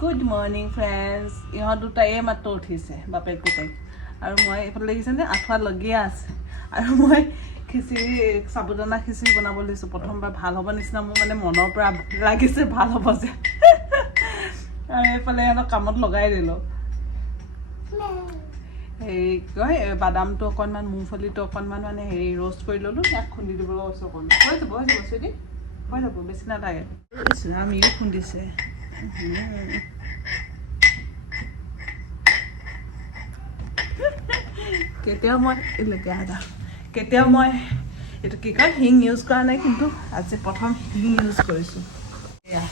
Good morning friends. ইহঁত দুটাই মাত্ৰ উঠিছে, বাপেক পুতেক। আৰু মই এইফালে দেখিছেনে আঁঠুৱা লগিয়ে আছে। আৰু মই খিচিৰি সাবুদানা খিচিৰি বনাব লৈছোঁ। প্ৰথমবাৰ ভাল হ'ব নিচিনা মোৰ মানে মনৰ পৰা লাগিছে, ভাল হ'ব যে। আৰু এইফালে ইহঁতক কামত লগাই দিলোঁ। হেৰি কয় বাদামটো অকণমান, মুংফলীটো অকণমান মানে হেৰি ৰ'ষ্ট কৰি ল'লোঁ, ইয়াক খুন্দি দিবলৈ কৈছোঁ অকণমান। হৈ যাব চুইটি, হৈ যাব, বেছি নালাগে। আমিও খুন্দিছে। কেতিয়াও মই এইটো কি কয় হিং ইউজ কৰা নাই, কিন্তু আজি প্ৰথম হিং ইউজ কৰিছোঁ। এয়া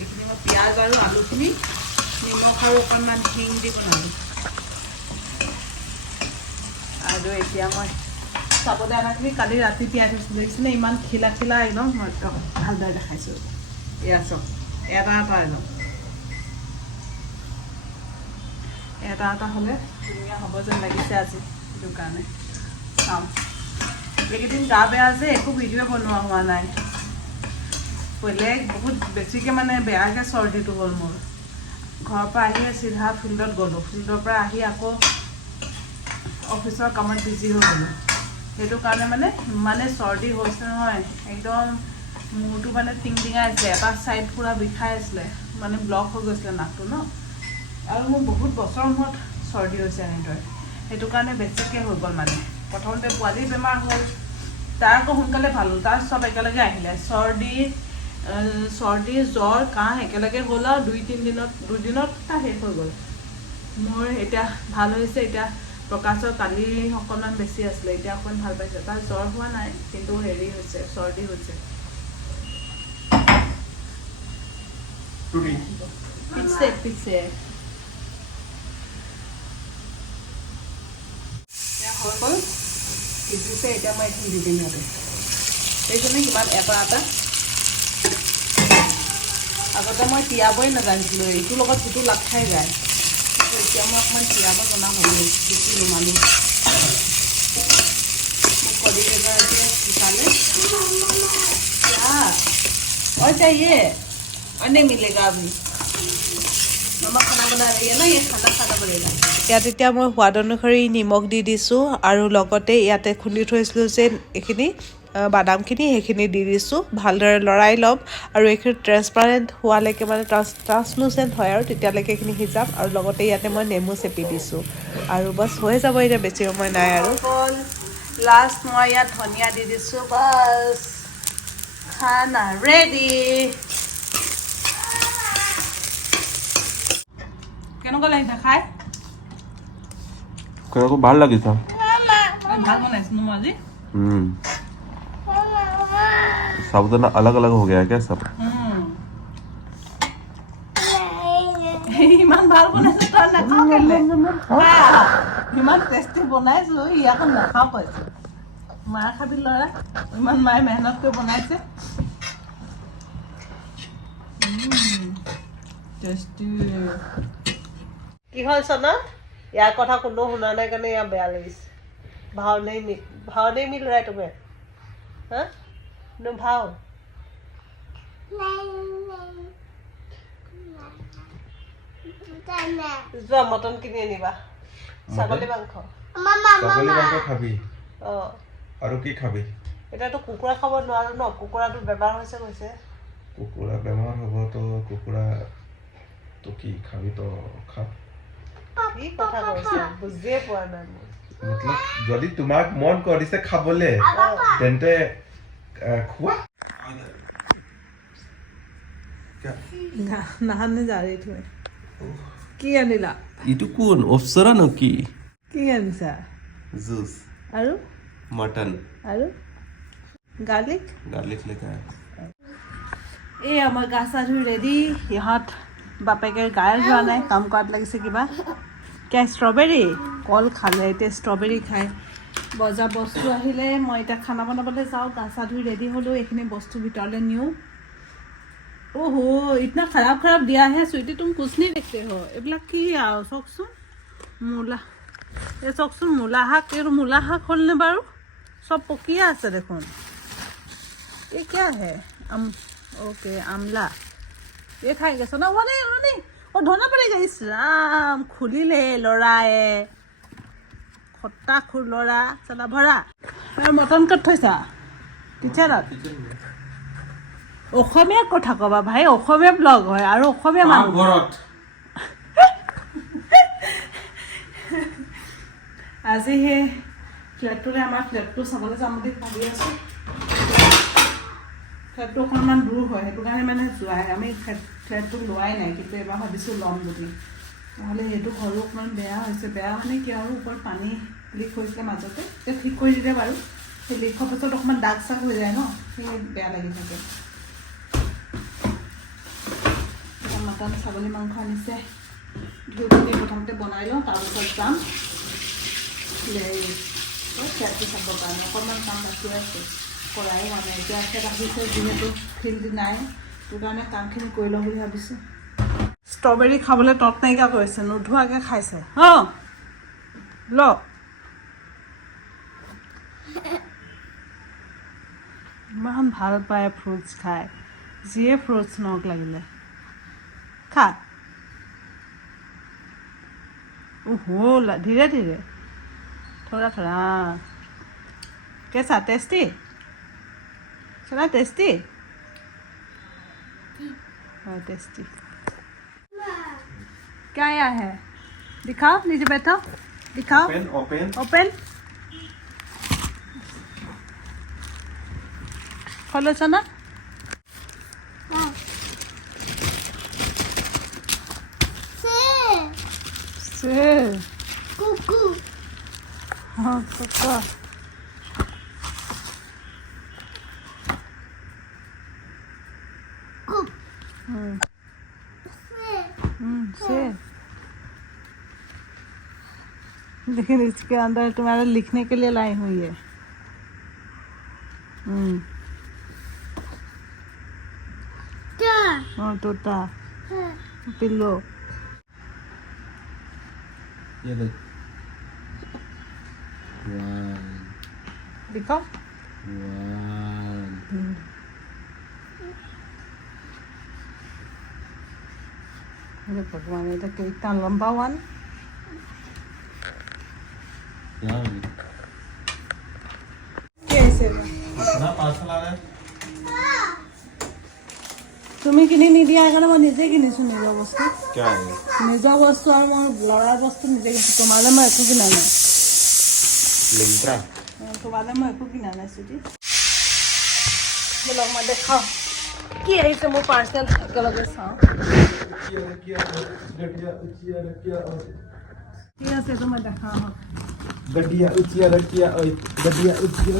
এইখিনি মই পিঁয়াজ আৰু আলুখিনি নিমখ আৰু অকণমান হিং দি বনালোঁ। আৰু এতিয়া মই সাবুদানাখিনি কালি ৰাতি তিয়াই থৈছিলোঁ, দেখিছেনে ইমান খিলা একদম ভালদৰে দেখাইছোঁ। এয়া চাওক, এটা একদম এটা হ'লে ধুনীয়া হ'ব যেন লাগিছে আজি। সেইটো কাৰণে চাওঁ। এইকেইদিন গা বেয়া যে একো ভিডিঅ' বনোৱা হোৱা নাই। বেলেগ বহুত বেছিকৈ মানে বেয়াকৈ চৰ্দিটো হ'ল মোৰ। ঘৰৰ পৰা আহি চিধা ফিল্ডত গ'লোঁ, ফিল্ডৰ পৰা আহি আকৌ অফিচৰ কামত বিজি হৈ গ'লোঁ। সেইটো কাৰণে মানে ইমানে চৰ্দি হৈছে নহয়, একদম মূৰটো মানে টিংটিঙাই আছে। এটা ছাইড পূৰা বিষাই আছিলে, মানে ব্লক হৈ গৈছিলে নাকটো ন। আৰু মোৰ বহুত বছৰৰ মূৰত চৰ্দি হৈছে এনেদৰে। সেইটো কাৰণে বেছিকৈ হৈ গ'ল মানে। প্ৰথমতে পোৱালি বেমাৰ হ'ল, তাৰ আকৌ সোনকালে ভাল হ'ল। তাৰ চব একেলগে আহিলে, চৰ্দি, জ্বৰ, কাহ একেলগে হ'ল। আৰু দুদিনত তাৰ শেষ হৈ গ'ল। মোৰ এতিয়া ভাল হৈছে। এতিয়া প্ৰকাশৰ কালি অকণমান বেছি আছিলে, এতিয়া অকণমান ভাল পাইছে। তাৰ জ্বৰ হোৱা নাই, কিন্তু হেৰি হৈছে, চৰ্দি হৈছে। পিছে এতিয়া হৈ গ'ল, সিজিছে। এতিয়া মই এইখিনি দি দিম ইয়াতে। সেইখিনি কিমান এটা আগতে মই তিয়াবই নাজানিছিলোঁ, ইটোৰ লগত সিটো লাগ খাই যায়। এতিয়া মই অকণমান তিয়াব জনা হ'লোঁ, শিকিলোঁ মানুহ। মোক কলিগ এগৰাকীয়ে শিকালে। और चाहिए और नहीं मिलेगा अभी। मामा खाना बना रही है ना, ये खाना पड़ेगा। ইয়াত এতিয়া মই সোৱাদ অনুসৰি নিমখ দি দিছোঁ, আৰু লগতে ইয়াতে খুন্দি থৈছিলোঁ যে এইখিনি বাদামখিনি, সেইখিনি দি দিছোঁ। ভালদৰে লৰাই ল'ম, আৰু এইখিনি ট্ৰেন্সপাৰেণ্ট হোৱালৈকে মানে ট্ৰান্সলুচেণ্ট হয় আৰু তেতিয়ালৈকে এইখিনি সিজাম। আৰু লগতে ইয়াতে মই নেমু চেপি দিছোঁ, আৰু বাছ হৈ যাব। এতিয়া বেছি সময় নাই আৰু। লাষ্ট মই ইয়াত ধনিয়া দি দিছোঁ, বাছ খানা ৰেডি। কেনেকুৱা লাগিছে খাই? ভাল লাগিছে। ভাল বনাইছিলোঁ মই আজি। साबुदाना अलग अलग हो गया है क्या सब? ইমান ভাল বনাইছোঁ, তই নাখাওঁ কেলে? ইমান টেষ্টি বনাইছোঁ, ই আকৌ নাখাওঁ কৈছে। মাৰ খাবি ল'ৰা, ইমান মায়ে মেহনত কৰি বনাইছে। টেষ্টি। কি হ'ল চনা? ইয়াৰ কথা কোনো শুনা নাই কাৰণে ইয়াৰ বেয়া লাগিছে। ভাও नहीं मिल रहा है तुम्हें? हाँ? नो भाव? যোৱা মটন কিনি আনিবা, ছাগলী মাংস। ছাগলী মাংস খাবি? আৰু কি খাবি? এতিয়াতো কুকুৰা খাব নোৱাৰো ন, কুকুৰাটো বেমাৰ হৈছে কৈছে। কুকুৰা বেমাৰ হ'ব তো কুকুৰা তো কি খাবি তো খা। কি কথা কৈছে বুজিয়ে পোৱা নাই মই। मतलब যদি তোমাক মন কৰিছে খাবলে তেন্তে খোৱা। নাহানে যা रे तुम्हें কি আনিলা? ইটো কোন অপসৰা নেকি? কি আনিছা? জুস আৰু মটন আৰু গাৰ্লিক লেখা है। এই আমাৰ গা চা ধুই ৰেডি। ইহঁত বাপেকে গায়ে ধোৱা নাই, কাম কৰাত লাগিছে কিবা। কিয় ষ্ট্ৰবেৰী কল খালে, এতিয়া ষ্ট্ৰবেৰী খায়। বজাৰ বস্তু আহিলে মই এতিয়া খানা বনাবলৈ যাওঁ। গা চা ধুই ৰেডি হ'লোঁ, এইখিনি বস্তু ভিতৰলৈ নিওঁ। ओहो इतना खराब दिया है स्वीटी, तुम कुछ नहीं देखते हो। এইবিলাক কি আৰু চাওকচোন, মূলা এই চাওকচোন, মূলা শাক। এইটো মূলা শাক হ'লনে বাৰু? চব পকিয়ে আছে দেখোন। ये क्या है? ओके आमला। ये खाएगा सोना? वो नहीं ओ धोना पड़ेगा इस राम खुलिले लड़ाए खट्टा खुर लड़ा चला भरा मटन कट थैसा টিচাৰত অসমীয়া কথা কবা ভাই অসমীয়া ব্লগ হয় আৰু অসমীয়া মানুহ ঘৰত আজি হে ফ্লেটটোৰে আমাৰ ফ্লেটটো চাবলৈ যাম বুলি ভাবি আছো ফ্লেটটো অকণমান দূৰ হয় সেইটো কাৰণে মানে যোৱাই আমি ফ্লেটটো লোৱাই নাই কিন্তু এবাৰ ভাবিছোঁ ল'ম বুলি নহ'লে সেইটো ঘৰো অকণমান বেয়া হৈছে বেয়া মানে কি আৰু ওপৰত পানী লিক হৈছিলে মাজতে এতিয়া ঠিক কৰি দিলে বাৰু সেই লিক হোৱাৰ পাছত অকণমান দাগ চাগ হৈ যায় ন সেই বেয়া লাগি থাকে মটন ছাগলী মাংস আনিছে ধুই পিনি প্ৰথমতে বনাই লওঁ তাৰপিছত যাম ফ্লেটটো চাবৰ কাৰণে অকণমান কাম বাকী আছে কৰাই হোৱা নাই এতিয়া ফ্লেট আহিছে যিহেতু ফিল্ড নাই সেইটো কাৰণে কামখিনি কৰি লওঁ বুলি ভাবিছোঁ ষ্ট্ৰবেৰী খাবলৈ তত নাইকিয়া কৰিছে নোধোৱাকৈ খাইছে অঁ ল ইমান ভাল পায় ফ্ৰুটছ খায় যিয়ে ফ্ৰুটছ নহওক লাগিলে খা धीरे धीरे थोड़ा थोड़ा कैसा टेस्टी चला टेस्टी टेस्टी क्या आया है दिखाओ नीचे बैठो दिखाओ ओपन ओपन खोलो चना से कुकू हाँ कुका से लेकिन इसके अंदर तुम्हारे लिखने के लिए लाई हुई है हाँ तोता पिल्लो ये देख वन दिखाओ वन अरे भगवान ये तो कितना लंबा वन यार कैसे ना पार्सल आ रहा है তুমি কিনি নিদিয়া সেইকাৰণে মই নিজে কিনিছোঁ নিজৰ বস্তু क्या है নিজৰ বস্তু আৰু মই ল'ৰাৰ বস্তু নিজে কিনিছোঁ তোমালৈ মই একো কিনা নাই मिंत्रा তোমালৈ মই একো কিনা নাই চুটি বলক মই দেখাওঁ কি আহিছে মোৰ পাৰ্চেল একেলগে চাওঁ কি আছে এইটো মই দেখাওঁ गड्डिया उचिया रखिया ओए गड्डिया उचिया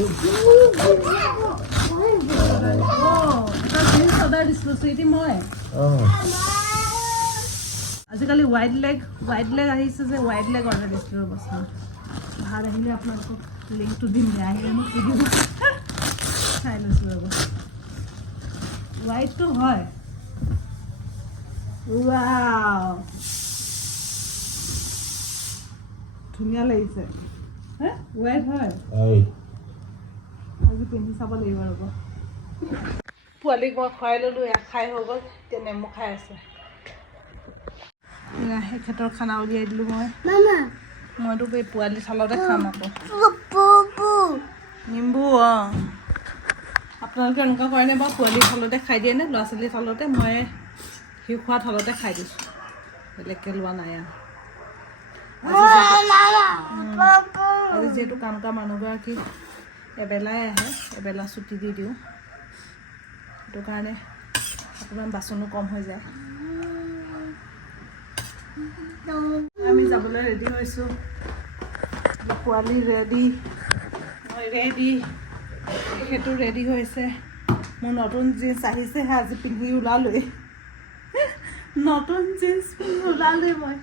এটা জিন্স অৰ্ডাৰ দিছিলোঁ চুইটি মই আজিকালি ৱাইড লেগ আহিছে যে ৱাইড লেগ অৰ্ডাৰ দিছিলোঁ বস্তু ভাল আহিলে আপোনালোকক লিংকটো দিম দে আহিলে মোক সুধিব চাই লৈছোঁ ৰ'ব ৱাইডটো হয় ৱাও ধুনীয়া লাগিছে হে ৱাইড হয় আজি পিন্ধি চাব লাগিব ৰ'ব পোৱালীক মই খুৱাই ল'লোঁ খাই হৈ গ'ল এতিয়া নেমু খাই আছে এখেতৰ খানা উলিয়াই দিলোঁ মই মইতো এই পোৱালি থালতে খাম আকৌ নিম্বু অঁ আপোনালোকে এনেকুৱা কৰেনে বাৰু পোৱালি থালতে খাই দিয়েনে ল'ৰা ছোৱালী থালতে মই সি খোৱা থালতে খাই দিছোঁ বেলেগকৈ লোৱা নাই আৰু আজি যিহেতু কাম কৰা মানুহগৰাকী এবেলাই আহে এবেলা ছুটি দি দিওঁ সেইটো কাৰণে অকণমান বাচনো কম হৈ যায় আমি যাবলৈ ৰেডি হৈছোঁ পোৱালি ৰেডি মই ৰেডি সেইটো ৰেডি হৈছে মোৰ নতুন জিন্স আহিছেহে আজি পিন্ধি ওলালোৱেই নতুন জিন্স পিন্ধি ওলালোৱেই মই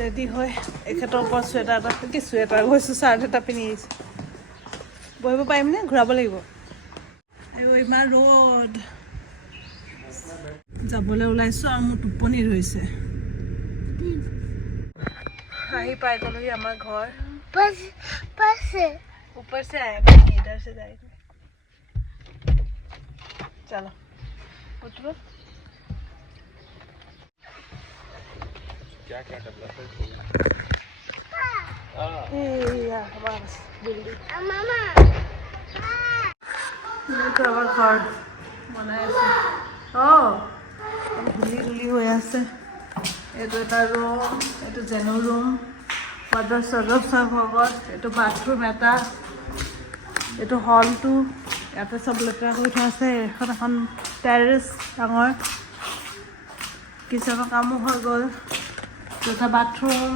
ৰেডি হৈ এখেতৰ ওপৰত চুৱেটাৰ এটা কি চুৱেটাৰ গৈছোঁ চাৰ্ট এটা পিন্ধি আহিছোঁ বহিব পাৰিমনে ঘূৰাব লাগিব আৰু ইমান ৰ'দ যাবলৈ ওলাইছোঁ আৰু মোৰ টোপনি ধৰিছে আহি পাই গ'লোহি আমাৰ ঘৰ ऊपर से आएगा इधर से जाएगा चलो उठो क्या क्या डेवलपमेंट बस बिल्डिंग আমাৰ ঘৰ বনাই আছে ধূলি হৈ আছে এইটো এটা ৰুম এইটো জেনু ৰুম বাদৰ চদব চব লগত এইটো বাথৰুম এটা এইটো হলটো ইয়াতে চব লেতেৰা কৰি থোৱা আছে এখন টেৰেছ ডাঙৰ কিচেনৰ কামো হৈ গ'ল এইটো এটা বাথৰুম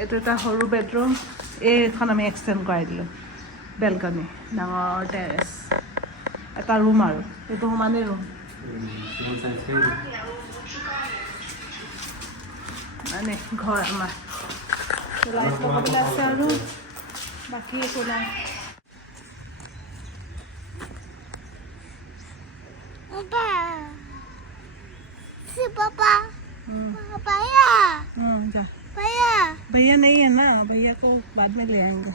এইটো এটা সৰু বেডৰুম এইখন আমি এক্সটেণ্ড কৰাই দিলোঁ বেলকনি ডাঙৰ টেৰেছ এটা ৰুম আৰু এইটো সমানেই ৰুম মানে ঘৰ আমাৰ লাইট লগাবলৈ আছে আৰু বাকী একো নাই जा भैया नहीं है ना भैया को बाद में ले आएंगे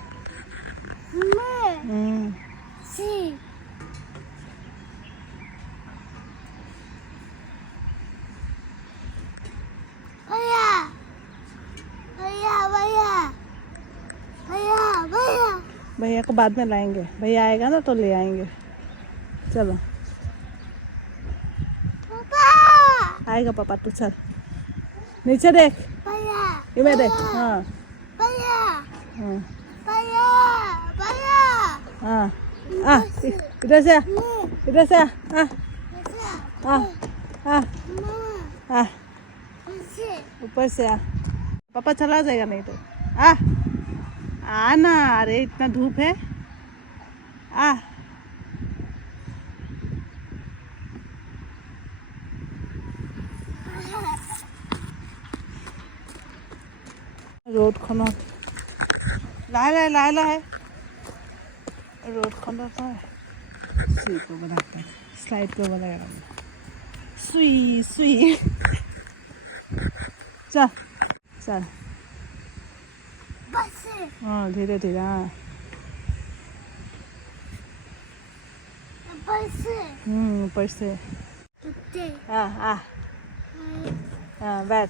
भैया को बाद में लाएंगे भैया आएगा ना तो ले आएंगे चलो आएगा पापा तू चल नीचे देख इधर देख हाँ हाँ हाँ इधर से ऊपर से आ पापा चला जाएगा नहीं तो आ ना अरे इतना धूप है आ रोडखনত लाহে লাহে रोडखনত চুই কৰিব লাগে স্লাইড কৰিব লাগে চুই चल चल हाँ धीरे धीरे हाँ ऊपर से हाँ बैठ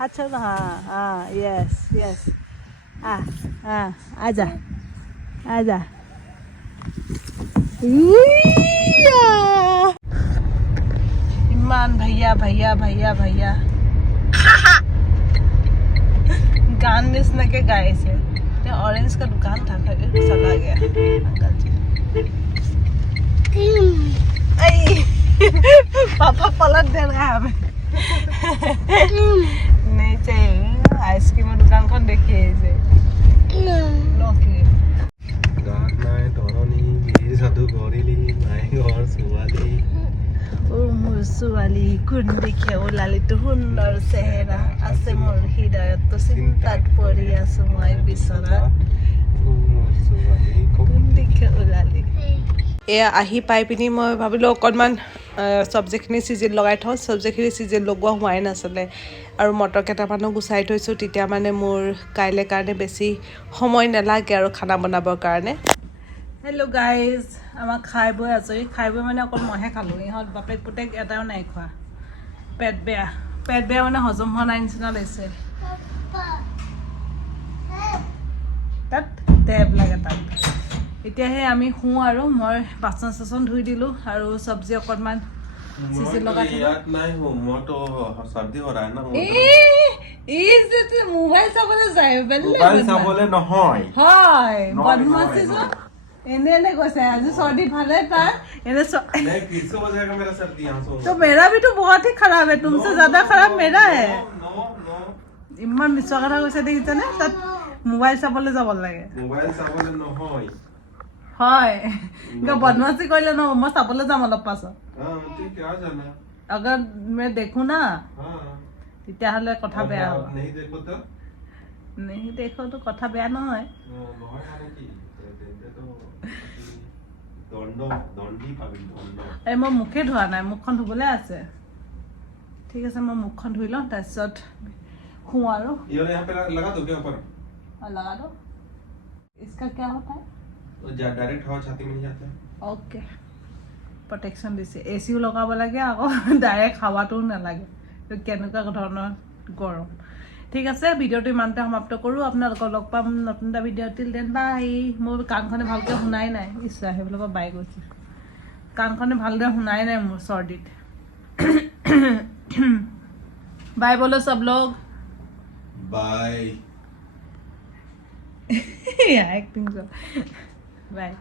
अच्छा हाँ यस आजा इमान भैया गान निसने के गाए से ऑरेंज का दुकान था चला गया अंकल जी पापा पलट दे रहा है हमें नहीं चाहिए आइसक्रीम दुकान को देखिए इसे মোৰ ছোৱালী কোন দেখে ওলালিটো সুন্দৰ চেহেৰা আছে মোৰ হৃদয়ত চিন্তাত পৰি আছো মই বিচনাত কোন দেখে ওলালি এয়া আহি পাই পিনি মই ভাবিলোঁ অকণমান চব্জিখিনি চিজিল লগাই থওঁ চব্জিখিনি চিজিল লগোৱা হোৱাই নাছিলে আৰু মটৰ কেইটামানো গুচাই থৈছোঁ তেতিয়া মানে মোৰ কাইলৈ কাৰণে বেছি সময় নালাগে আৰু খানা বনাবৰ কাৰণে হেল্ল' গাইজ আমাক খাই বৈ আজৰি খাই বৈ মানে অকল মইহে খালোঁ ইহঁত বাপেক পুতেক এটাও নাই খোৱা পেট বেয়া মানে হজম হোৱা নাই নিচিনা লাগিছে তাত টেব লাগে তাত এতিয়াহে আমি শুওঁ আৰু মই বাচন চাচন ধুই দিলোঁ আৰু চব্জি অকণমান চিচি লগাই মোবাইল চাবলৈ যায় হয় বদমাছি एने कैसे आज सर्दी भाले तार तो मेरा भी तो बहुत ही खराब है तुमसे ज्यादा खराब मेरा है इमान मिछा कथा कैसे देखिছে না তাত মোবাইল চাবলৈ যাব লাগে মোবাইল চাবলৈ নহয় হয় বদমাছি কৰিলে ন মই চাবলৈ যাম অলপ পাছত ঠিক क्या जाना अगर मैं देखूं ना তেতিয়াহলে কথা বেয়া হ'ব नहीं देखो तो কথা বেয়া নহয় মই মুখে ধোৱা নাই মুখখন ধুবলৈ আছে ঠিক আছে মই মুখখন ধুই লওঁ তাৰপিছত শুওঁ আৰু লगा दो इसका क्या होता है? डायरेक्ट हवा छाती में नहीं जाता है। ओके প্ৰটেকশ্যন দিছে এচিও লগাব লাগে আকৌ ডাইৰেক্ট হাৱাটোও নালাগে তো কেনেকুৱা ধৰণৰ গৰম ঠিক আছে ভিডিঅ'টো ইমানতে সমাপ্ত কৰোঁ আপোনালোকক লগ পাম নতুন এটা ভিডিঅ' টিল দেন বাই মোৰ কাণখনে ভালকৈ শুনাই নাই ইচ্ছা সেইবিলাকৰ বাই গৈছে কাণখনে ভালদৰে শুনাই নাই মোৰ চৰ্দিত বাই বলো সব লোগ बाय एक्टिंग बाय